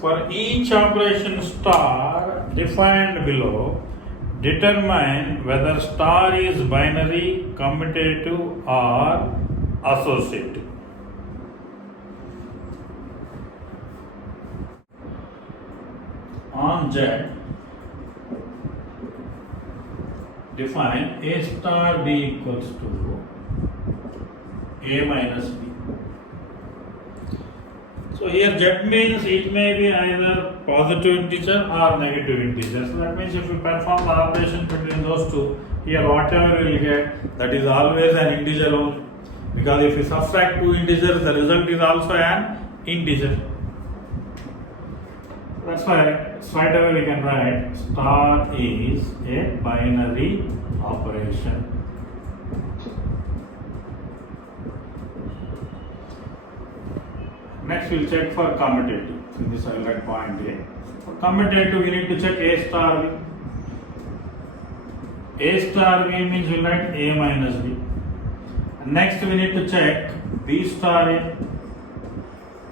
For each operation star defined below, determine whether star is binary, commutative, or associative. On Z, define A star B equals to A minus B. So here Z means it may be either positive integer or negative integer. So that means if you perform the operation between those two, here whatever you will get, that is always an integer only. Because if you subtract two integers, the result is also an integer. That's why straight away we can write star is a binary operation. Next we'll check for commutative. So this I will write point A. For commutative we need to check A star B. A star B means we'll write A minus B. And next we need to check B star A.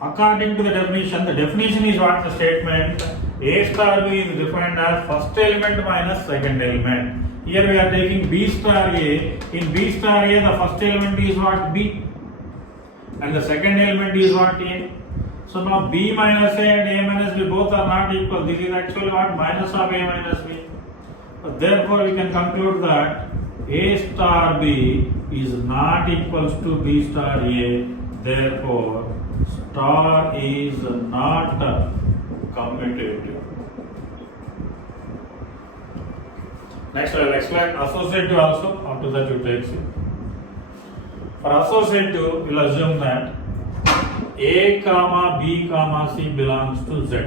According to the definition is what the statement A star B is defined as first element minus second element. Here we are taking B star A. In B star A the first element is what? B. And the second element is what? A. So now B minus A and A minus B both are not equal. This is actually what? Minus of A minus B. So therefore we can conclude that A star B is not equals to B star A. Therefore star is not commutative. Next I will explain associative also. After that you take it. For associative, we will assume that A comma B comma C belongs to Z.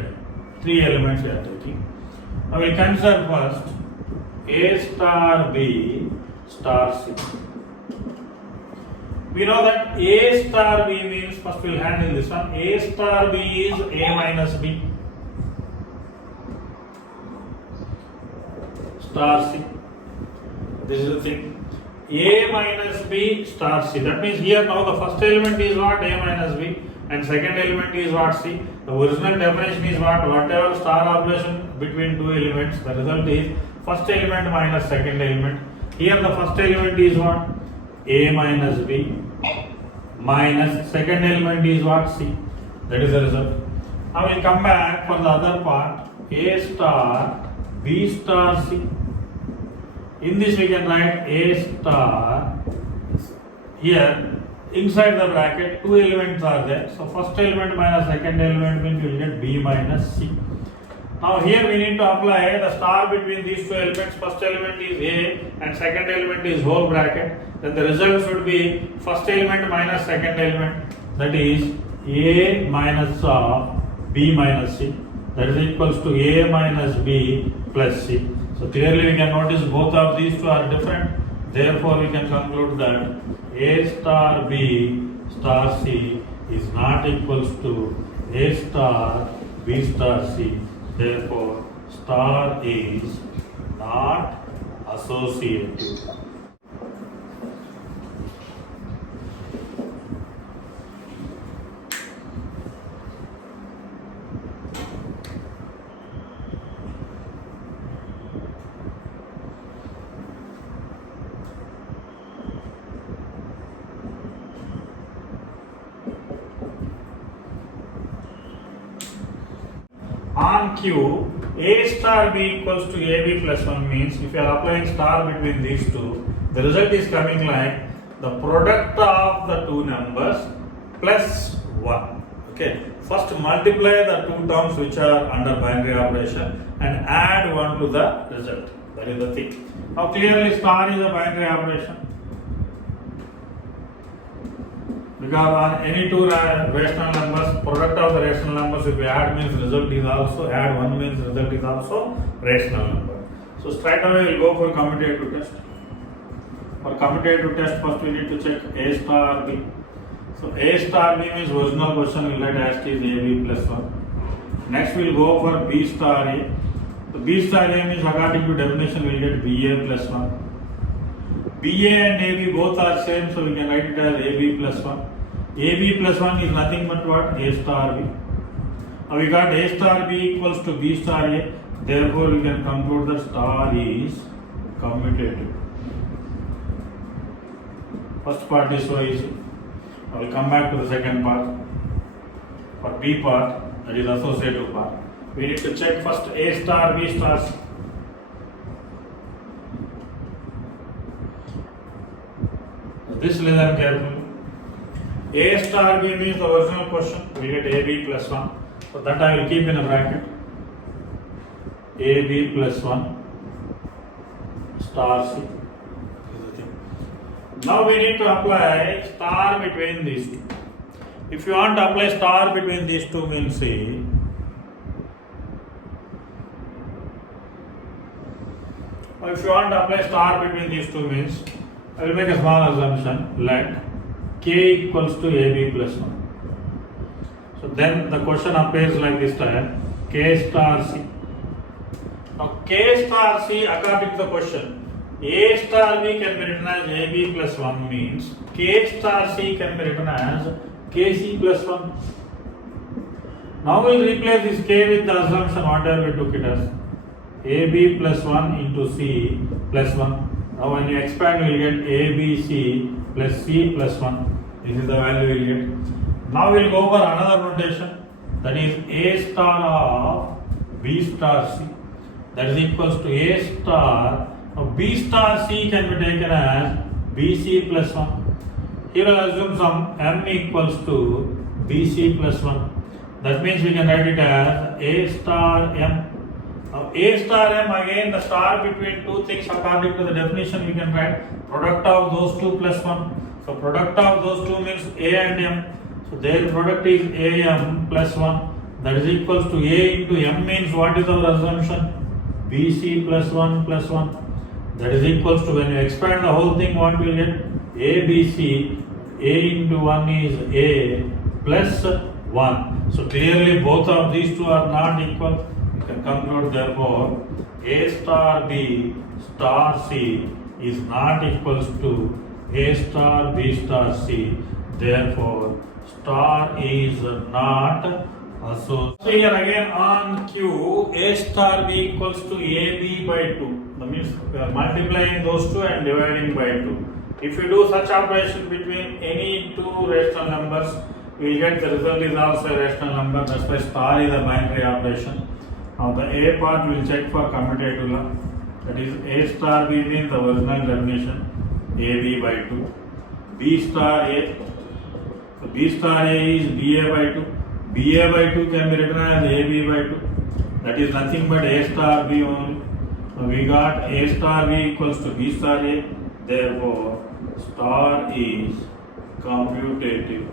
Three elements we are taking. Now we will consider first A star B star C. We know that A star B means, first we will handle this one. A star B is A minus B star C. This is the thing. A minus B star C. That means here now the first element is what? A minus B, and second element is what? C. The original definition is what? Whatever star operation between two elements, the result is first element minus second element. Here the first element is what? A minus B minus second element is what? C. That is the result. Now we will come back for the other part. A star B star C. In this we can write A star. Here inside the bracket two elements are there. So first element minus second element means you will get B minus C. Now here we need to apply the star between these two elements. First element is A and second element is whole bracket. Then the result should be first element minus second element. That is A minus of B minus C. That is equals to A minus B plus C. So clearly we can notice both of these two are different. Therefore we can conclude that A star B star C is not equals to A star B star C. Therefore star is not associative. On Q, A star B equals to AB plus 1 means if you are applying star between these two, the result is coming like the product of the two numbers plus 1. Okay, first multiply the two terms which are under binary operation and add 1 to the result. That is the thing. Now clearly star is a binary operation. Because on any two rational numbers, product of the rational numbers, if we add means result is also, add 1 means result is also rational number. So straight away we will go for commutative test. For commutative test, first we need to check A star B. So A star B means original question we will write as is AB plus 1. Next we will go for B star A. So B star A means according to definition we will get BA plus 1. BA and AB both are same, so we can write it as AB plus 1. AB plus 1 is nothing but what? A star B. Now we got A star B equals to B star A. Therefore, we can conclude that star is commutative. First part is so easy. I will come back to the second part. For B part, that is associative part, we need to check first A star B star C. This listen carefully. A star B means the original question. We get AB plus 1. So that I will keep in a bracket. AB plus 1 star C. Now we need to apply star between these two. If you want to apply star between these two, means see. Or if you want to apply star between these two, means I will make a small assumption like K equals to AB plus 1. So then the question appears like this time K star C. Now K star C, according to the question, A star B can be written as AB plus 1 means K star C can be written as KC plus 1. Now we will replace this K with the assumption whatever we took it as AB plus 1 into C plus 1. Now when you expand, we will get ABC plus C plus 1. This is the value we will get. Now we will go for another notation, that is A star of B star C. That is equals to A star. Now B star C can be taken as BC plus 1. Here I will assume some M equals to BC plus 1. That means we can write it as A star M. Now A star M, again the star between two things according to the definition we can write product of those two plus 1. So product of those two means A and M. So their product is AM plus 1. That is equals to A into M means what is our assumption? BC plus 1 plus 1. That is equals to, when you expand the whole thing, what will get? ABC. A into 1 is A plus 1. So clearly both of these two are not equal. You can conclude therefore A star B star C is not equals to A star B star C. Therefore star is not associated. So here again on Q, A star B equals to AB by 2. That means we are multiplying those two and dividing by 2. If you do such operation between any two rational numbers, we will get the result is also a rational number. That's why star is a binary operation. Now the A part we will check for commutative law. That is A star B means the original definition AB by 2. B star A. So B star A is BA by 2. BA by 2 can be written as AB by 2. That is nothing but A star B only. So we got A star B equals to B star A. Therefore, star is commutative.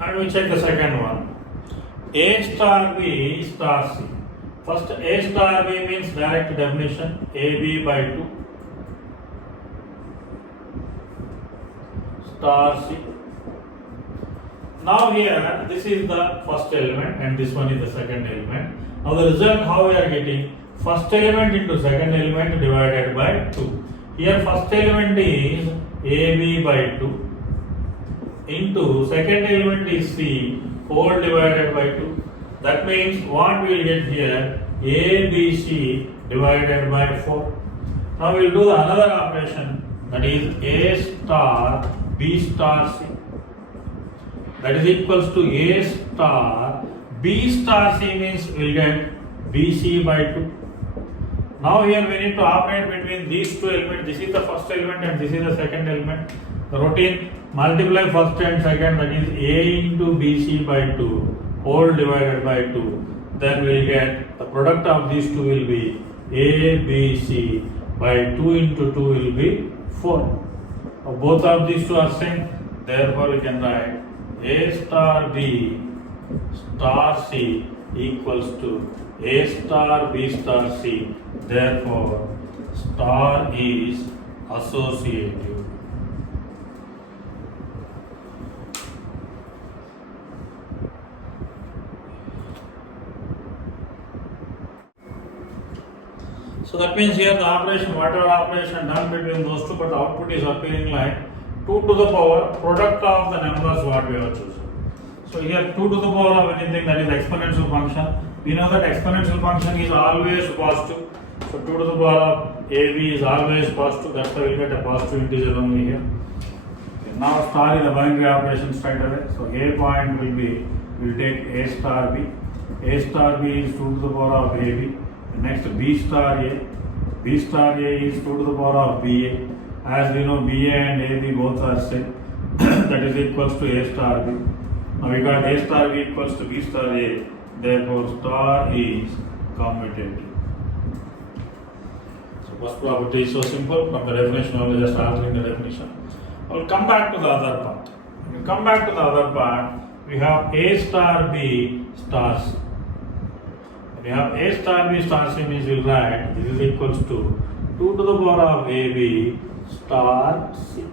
And we check the second one. A star B star C. First, A star B means direct definition AB by 2 star C. Now here, this is the first element and this one is the second element. Now the result how we are getting? First element into second element divided by 2. Here first element is AB by 2 into second element is C whole divided by 2. That means what we will get here? ABC divided by 4. Now we will do another operation, that is A star B star C. That is equals to A star B star C means we will get BC by 2. Now here we need to operate between these two elements. This is the first element and this is the second element. The routine, multiply first and second, that is A into BC by 2 whole divided by 2. Then we will get the product of these two will be ABC by 2 into 2 will be 4. Now both of these two are same. Therefore we can write A star B star C equals to A star B star C. Therefore, star is associative. So that means here the operation, whatever operation done between those two, but the output is appearing like 2 to the power product of the numbers what we have chosen. So here 2 to the power of anything, that is exponential function. We know that exponential function is always positive. So 2 to the power of AB is always positive. That's why we get a positive integer only here. Okay, now star is the binary operation straight away. So A point will be, we'll take A star B. A star B is 2 to the power of AB. Next B star A. B star A is 2 to the power of BA. As we know, BA and AB both are same. That is equals to A star B. Now we got A star B equals to B star A. Therefore, star is commutative. So first property is so simple. From the definition, only just altering the definition. I will come back to the other part. When we come back to the other part, we have A star B star C. When you have A star B star C means we will write this is equals to 2 to the power of AB star C.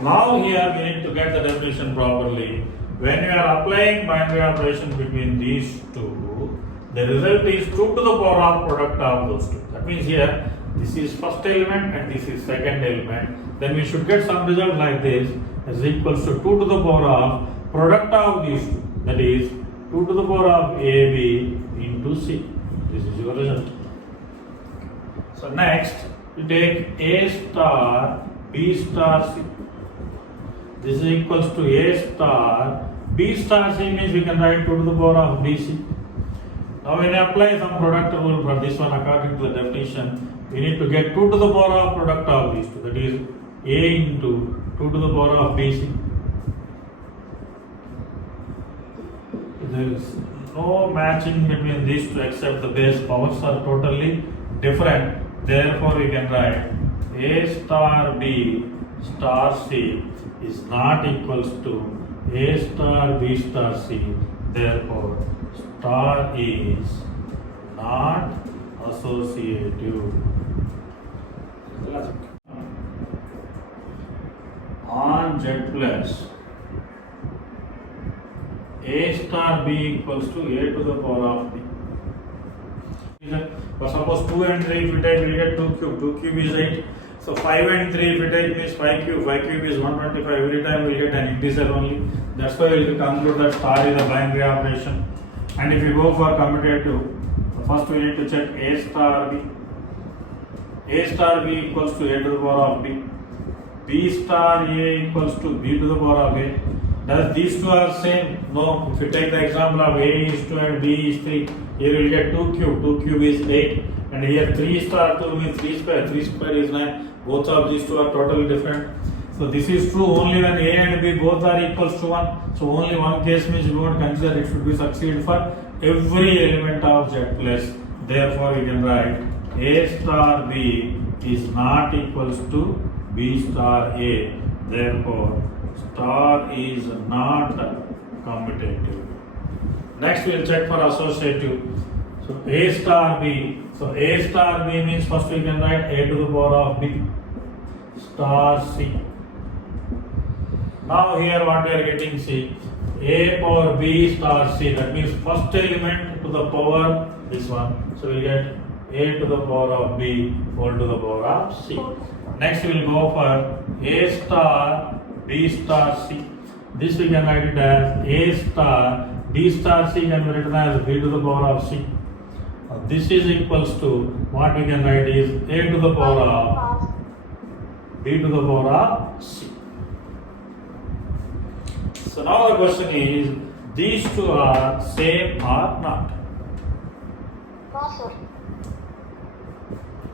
Now here we need to get the definition properly. When you are applying binary operation between these two, the result is 2 to the power of product of those two. That means here this is first element and this is second element. Then we should get some result like this is equals to 2 to the power of product of these two. That is 2 to the power of AB into C. This is your result. So next we take A star B star C. This is equals to A star B star C means we can write 2 to the power of BC. Now when you apply some product rule for this one according to the definition, we need to get 2 to the power of product of these two. That is A into 2 to the power of BC. There is no matching between these two except the base powers are totally different. Therefore we can write A star B star C is not equals to A star B star C. Therefore star is not associative. On Z plus A star B equals to A to the power of B. But suppose 2 and 3 if we take, we get 2 cube. 2 cube is 8. So 5 and 3 if we take means 5 cube. 5 cube is 125. Every time we get an integer only. That's why we will conclude that star is a binary operation. And if we go for commutative, first we need to check A star B. A star B equals to A to the power of B. B star A equals to B to the power of A. Does these two are same? No. If you take the example of A is 2 and B is 3, here you will get 2 cube. 2 cube is 8. And here 3 star 2 means 3 square. 3 square is 9. Both of these two are totally different. So this is true only when A and B both are equals to 1. So only one case means we won't consider it should be succeed for every element of Z plus. Therefore we can write A star B is not equals to B star A. Therefore star is not commutative. Next we will check for associative. So A star B. So A star B means first we can write A to the power of B star C. Now here what we are getting, see, A power B star C. That means first element to the power this one. So we get A to the power of B whole to the power of C. Next we will go for A star B star C. This we can write it as A star B star C can be written as B to the power of C. This is equals to what we can write is A to the power of B to the power of C. So now the question is, these two are same or not? No, sir.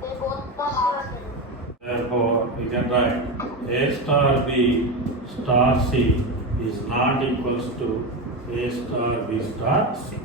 They both are same. Therefore, we can write A star B star C is not equals to A star B star C.